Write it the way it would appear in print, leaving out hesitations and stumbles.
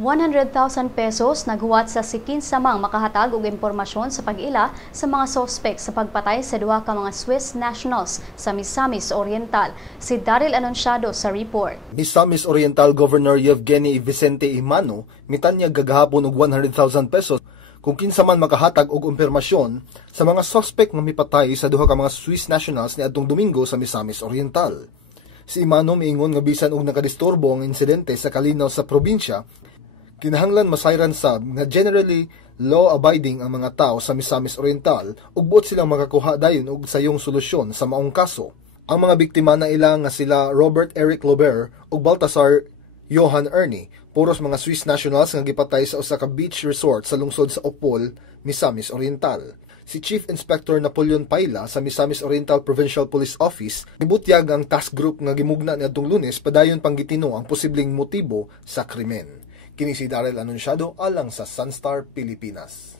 100,000 pesos naghuwat sa sikin samang makahatag og impormasyon sa pag-ila sa mga sospek sa pagpatay sa duha ka mga Swiss nationals sa Misamis Oriental. Si Daryl Anunciado sa report. Misamis Oriental Governor Yevgeny Vicente Imano mitanyag gagahapon og 100,000 pesos kung kinsa man makahatag og impormasyon sa mga sospek nga mipatay sa duha ka mga Swiss nationals niadtong Domingo sa Misamis Oriental. Si Imano miingon nga bisan og nakadisturbo ang insidente sa kalinaw sa probinsya, kinahanglan masayran sab nga generally law-abiding ang mga tao sa Misamis Oriental ug buot silang makakuha dayon og sayong solusyon sa maong kaso. Ang mga biktima na ila nga sila Robert Eric Lober ug Baltasar Johan Ernie, puros mga Swiss nationals nga gipatay sa usa ka beach resort sa lungsod sa Opol, Misamis Oriental. Si Chief Inspector Napoleon Paila sa Misamis Oriental Provincial Police Office gibutyag ang task group nga gimugna niadtong Lunes padayon panggitino ang posibleng motibo sa krimen. Kini si Daryl Anunciado alang sa Sunstar Pilipinas.